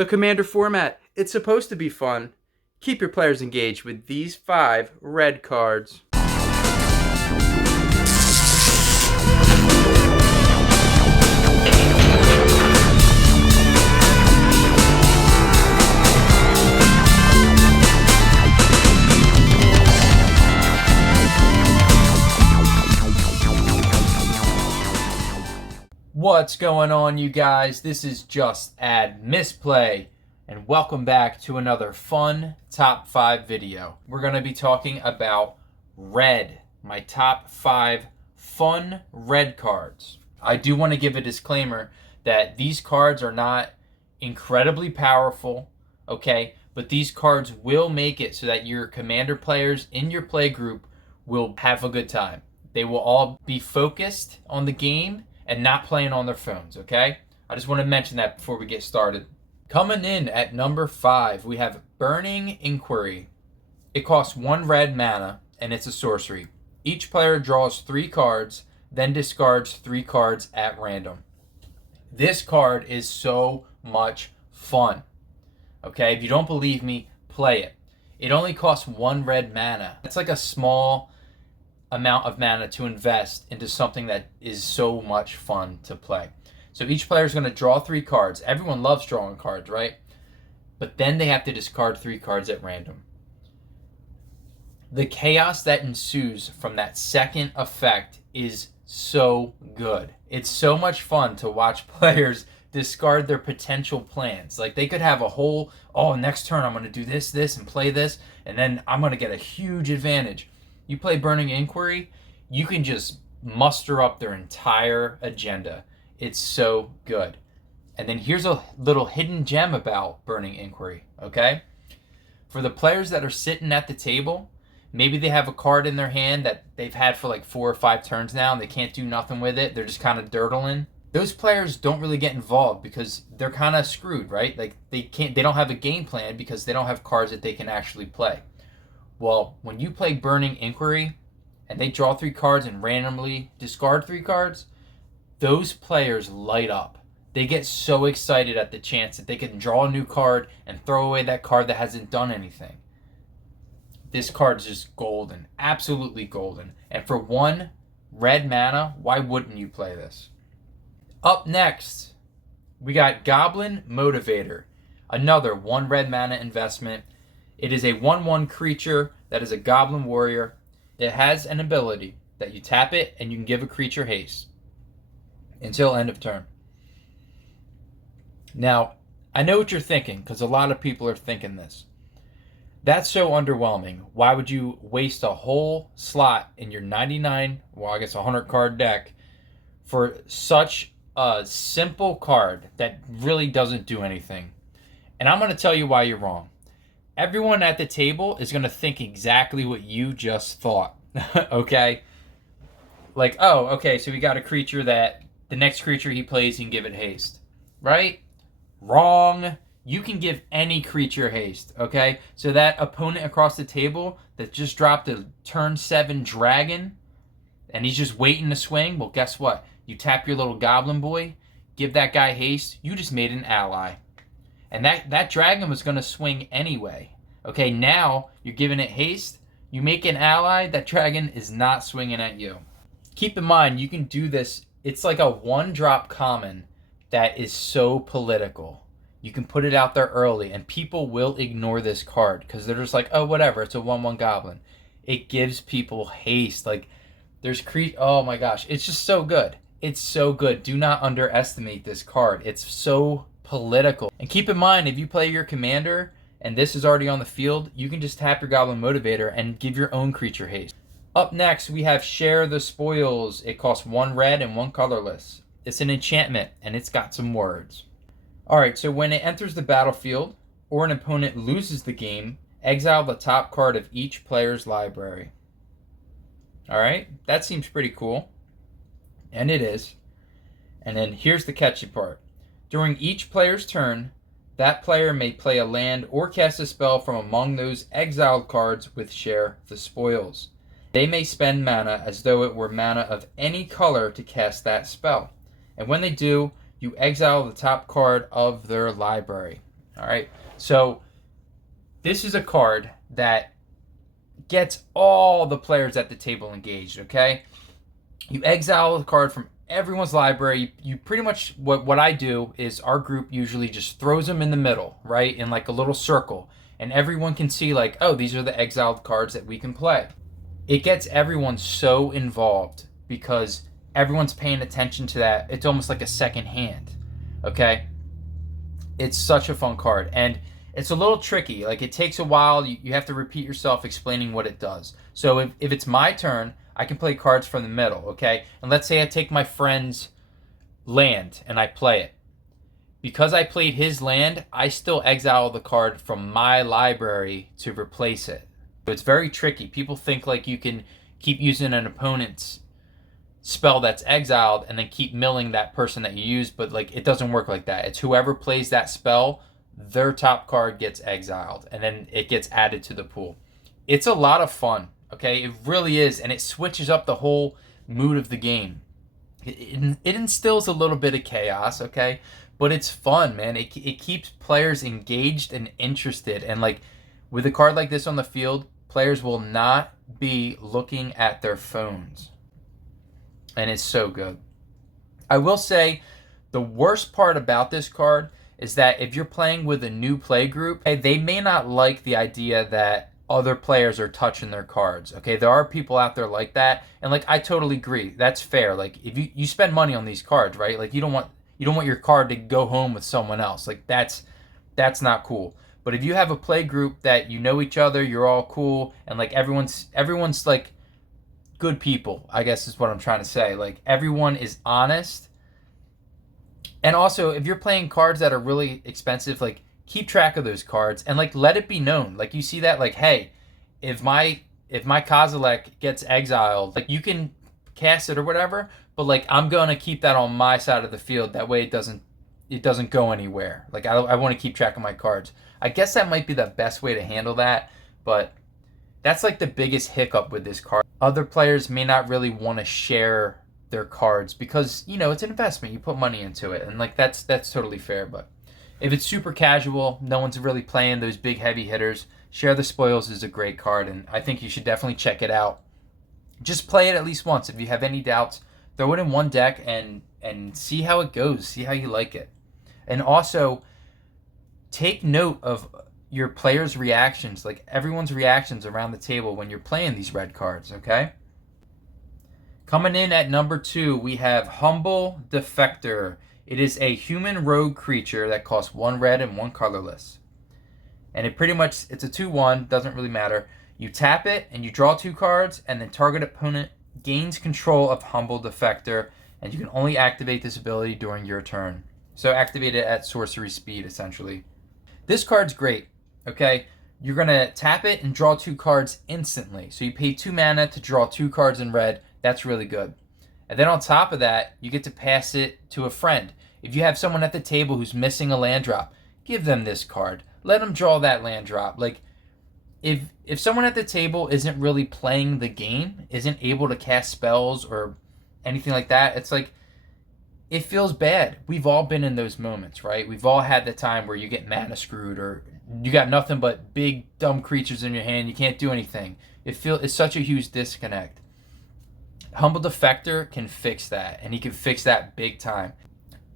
The Commander format, it's supposed to be fun. Keep your players engaged with these 5 red cards. What's going on, you guys? This is Just Add Misplay, and welcome back to another fun top 5 video. We're going to be talking about red, my top 5 fun red cards. I do want to give a disclaimer that these cards are not incredibly powerful, okay? But these cards will make it so that your Commander players in your play group will have a good time. They will all be focused on the game and not playing on their phones, okay? I just want to mention that before we get started. Coming in at number 5, we have Burning Inquiry. It costs 1 red mana, and it's a sorcery. Each player draws 3 cards, then discards 3 cards at random. This card is so much fun, okay? If you don't believe me, play it. It only costs 1 red mana. It's like a small amount of mana to invest into something that is so much fun to play. So each player is going to draw 3 cards. Everyone loves drawing cards, right? But then they have to discard 3 cards at random. The chaos that ensues from that second effect is so good. It's so much fun to watch players discard their potential plans. Like, they could have a whole, next turn I'm going to do this, and play this, and then I'm going to get a huge advantage. You play Burning Inquiry, you can just muster up their entire agenda. It's so good. And then here's a little hidden gem about Burning Inquiry, okay? For the players that are sitting at the table, maybe they have a card in their hand that they've had for like 4 or 5 turns now and they can't do nothing with it. They're just kind of dirtling. Those players don't really get involved because they're kind of screwed, right? Like, they don't have a game plan because they don't have cards that they can actually play. Well, when you play Burning Inquiry and they draw 3 cards and randomly discard 3 cards, those players light up. They get so excited at the chance that they can draw a new card and throw away that card that hasn't done anything. This card is just golden, absolutely golden. And for 1 red mana, why wouldn't you play this? Up next, we got Goblin Motivator, another 1 red mana investment. It is a 1/1 creature that is a Goblin Warrior. It has an ability that you tap it and you can give a creature haste until end of turn. Now, I know what you're thinking, because a lot of people are thinking this. That's so underwhelming. Why would you waste a whole slot in your 100 card deck for such a simple card that really doesn't do anything? And I'm going to tell you why you're wrong. Everyone at the table is going to think exactly what you just thought, okay? Like, okay, so we got a creature that the next creature he plays, he can give it haste, right? Wrong. You can give any creature haste, okay? So that opponent across the table that just dropped a turn 7 dragon and he's just waiting to swing, well, guess what? You tap your little goblin boy, give that guy haste, you just made an ally. And that dragon was going to swing anyway. Okay, now you're giving it haste. You make an ally, that dragon is not swinging at you. Keep in mind, you can do this. It's like a 1-drop common that is so political. You can put it out there early, and people will ignore this card because they're just like, oh, whatever, it's a 1/1 goblin. It gives people haste. Like, there's oh my gosh, it's just so good. It's so good. Do not underestimate this card. It's so political. And keep in mind, if you play your Commander and this is already on the field, you can just tap your Goblin Motivator and give your own creature haste. Up next, we have Share the Spoils. It costs 1 red and 1 colorless. It's an enchantment, and it's got some words. Alright, so when it enters the battlefield, or an opponent loses the game, exile the top card of each player's library. Alright, that seems pretty cool. And it is. And then here's the catchy part. During each player's turn, that player may play a land or cast a spell from among those exiled cards with Share the Spoils. They may spend mana as though it were mana of any color to cast that spell. And when they do, you exile the top card of their library. All right. So this is a card that gets all the players at the table engaged, okay? You exile the card from everyone's library. You pretty much, what I do is our group usually just throws them in the middle, right? In like a little circle. And everyone can see like, oh, these are the exiled cards that we can play. It gets everyone so involved because everyone's paying attention to that. It's almost like a second hand, okay? It's such a fun card. And it's a little tricky. Like, it takes a while. You have to repeat yourself explaining what it does. So if it's my turn, I can play cards from the middle, okay? And let's say I take my friend's land and I play it. Because I played his land, I still exile the card from my library to replace it. So it's very tricky. People think like you can keep using an opponent's spell that's exiled and then keep milling that person that you use, but like it doesn't work like that. It's whoever plays that spell, their top card gets exiled and then it gets added to the pool. It's a lot of fun, okay? It really is, and it switches up the whole mood of the game. It instills a little bit of chaos, okay? But it's fun, man. It keeps players engaged and interested, and like with a card like this on the field, players will not be looking at their phones. And it's so good. I will say the worst part about this card is that if you're playing with a new play group, they may not like the idea that other players are touching their cards. Okay, there are people out there like that, and like I totally agree. That's fair. Like if you spend money on these cards, right? Like you don't want your card to go home with someone else. Like that's not cool. But if you have a play group that you know each other, you're all cool, and like everyone's like good people, I guess is what I'm trying to say. Like everyone is honest. And also, if you're playing cards that are really expensive, like keep track of those cards and like let it be known. Like you see that, like, hey, if my Kozilek gets exiled, like you can cast it or whatever, but like I'm gonna keep that on my side of the field. That way it doesn't go anywhere. Like I want to keep track of my cards. I guess that might be the best way to handle that, but that's like the biggest hiccup with this card. Other players may not really want to share their cards because, you know, it's an investment. You put money into it, and like that's totally fair. But if it's super casual, no one's really playing those big heavy hitters, Share the Spoils is a great card, and I think you should definitely check it out. Just play it at least once. If you have any doubts, throw it in one deck and see how it goes. See how you like it. And also, take note of your players' reactions, like everyone's reactions around the table when you're playing these red cards, okay? Coming in at number 2, we have Humble Defector. It is a human rogue creature that costs 1 red and 1 colorless. And it's a 2/1, doesn't really matter. You tap it and you draw 2 cards, and then target opponent gains control of Humble Defector, and you can only activate this ability during your turn. So activate it at sorcery speed, essentially. This card's great, okay? You're going to tap it and draw 2 cards instantly. So you pay 2 mana to draw 2 cards in red. That's really good. And then on top of that, you get to pass it to a friend. If you have someone at the table who's missing a land drop, give them this card. Let them draw that land drop. Like, if someone at the table isn't really playing the game, isn't able to cast spells or anything like that, it's like, it feels bad. We've all been in those moments, right? We've all had the time where you get mana screwed, or you got nothing but big dumb creatures in your hand. You can't do anything. It's such a huge disconnect. Humble Defector can fix that, and he can fix that big time.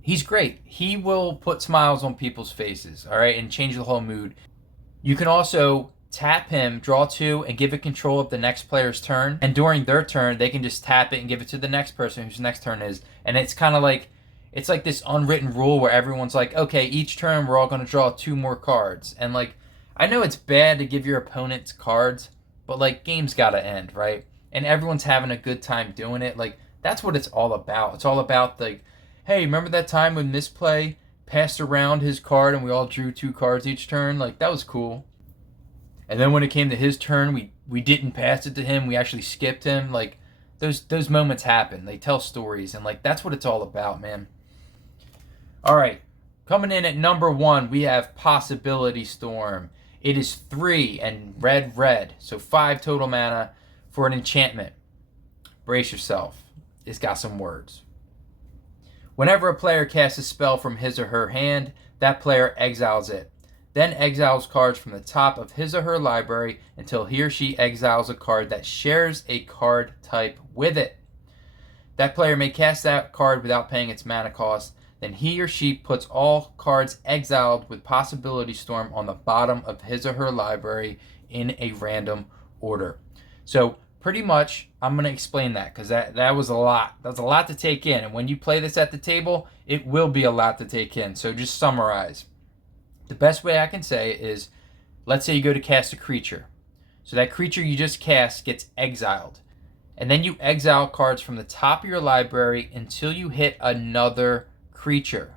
He's great. He will put smiles on people's faces, all right, and change the whole mood. You can also tap him, draw 2, and give it control of the next player's turn. And during their turn, they can just tap it and give it to the next person whose next turn is. And it's kind of like, it's like this unwritten rule where everyone's like, okay, each turn we're all going to draw 2 more cards. And like, I know it's bad to give your opponents cards, but like, game's got to end, right? And everyone's having a good time doing it. Like, that's what it's all about. It's all about, like, hey, remember that time when Misplay passed around his card and we all drew 2 cards each turn? Like, that was cool. And then when it came to his turn, we didn't pass it to him. We actually skipped him. Like, those moments happen. They tell stories. And, like, that's what it's all about, man. All right. Coming in at number 1, we have Possibility Storm. It is 3 and red. So 5 total mana for an enchantment. Brace yourself. It's got some words. Whenever a player casts a spell from his or her hand, that player exiles it. then exiles cards from the top of his or her library until he or she exiles a card that shares a card type with it. That player may cast that card without paying its mana cost. Then he or she puts all cards exiled with Possibility Storm on the bottom of his or her library in a random order. So pretty much, I'm going to explain that because that was a lot. That's a lot to take in. And when you play this at the table, it will be a lot to take in. So just summarize. The best way I can say is, let's say you go to cast a creature. So that creature you just cast gets exiled. And then you exile cards from the top of your library until you hit another creature.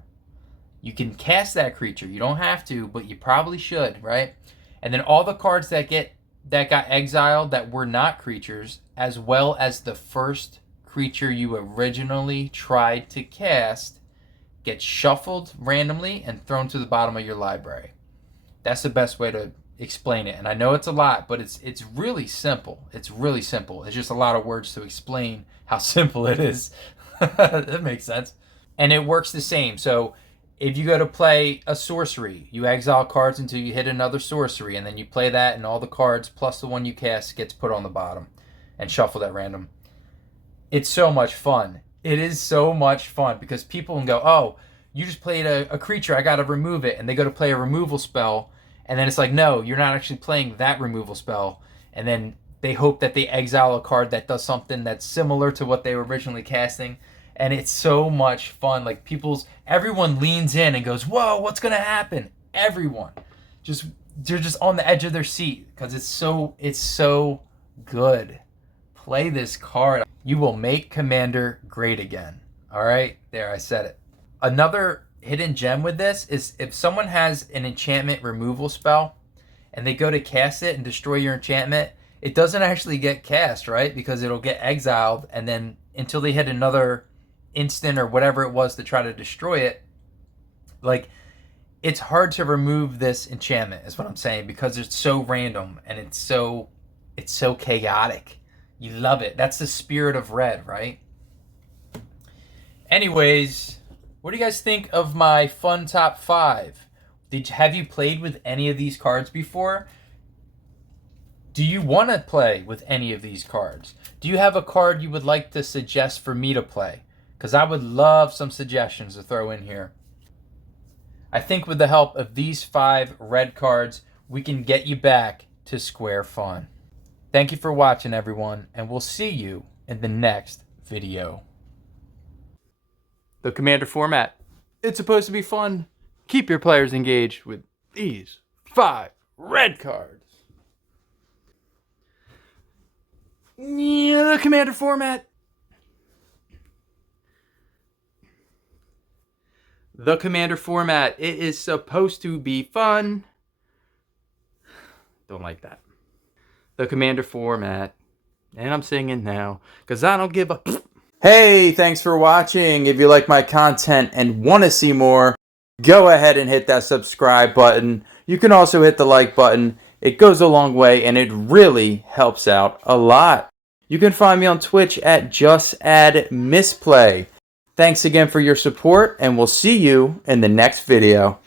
You can cast that creature. You don't have to, but you probably should, right? And then all the cards that got exiled that were not creatures, as well as the first creature you originally tried to cast, get shuffled randomly and thrown to the bottom of your library. That's the best way to explain it. And I know it's a lot, but it's really simple. It's really simple. It's just a lot of words to explain how simple it is. That makes sense. And it works the same. So if you go to play a sorcery, you exile cards until you hit another sorcery, and then you play that, and all the cards plus the one you cast gets put on the bottom and shuffled at random. It's so much fun. It is so much fun because people can go, oh, you just played a creature, I got to remove it. And they go to play a removal spell, and then it's like, no, you're not actually playing that removal spell. And then they hope that they exile a card that does something that's similar to what they were originally casting. And it's so much fun. Like everyone leans in and goes, whoa, what's going to happen? Everyone. They're just on the edge of their seat because it's so good. Play this card. You will make Commander great again. All right, there, I said it. Another hidden gem with this is if someone has an enchantment removal spell and they go to cast it and destroy your enchantment, it doesn't actually get cast, right? Because it'll get exiled, and then until they hit another instant or whatever it was to try to destroy it, like, it's hard to remove this enchantment is what I'm saying, because it's so random and it's so chaotic. You love it. That's the spirit of Red, right? Anyways, what do you guys think of my fun top 5? Have you played with any of these cards before? Do you want to play with any of these cards? Do you have a card you would like to suggest for me to play? Because I would love some suggestions to throw in here. I think with the help of these 5 red cards, we can get you back to square fun. Thank you for watching, everyone, and we'll see you in the next video. The Commander format. It's supposed to be fun. Keep your players engaged with these 5 red cards. Yeah, the Commander format. The Commander format. It is supposed to be fun. Don't like that. The Commander format. And I'm singing now, because I don't give a... Hey, thanks for watching. If you like my content and want to see more, go ahead and hit that subscribe button. You can also hit the like button. It goes a long way, and it really helps out a lot. You can find me on Twitch at JustAddMisplay. Thanks again for your support, and we'll see you in the next video.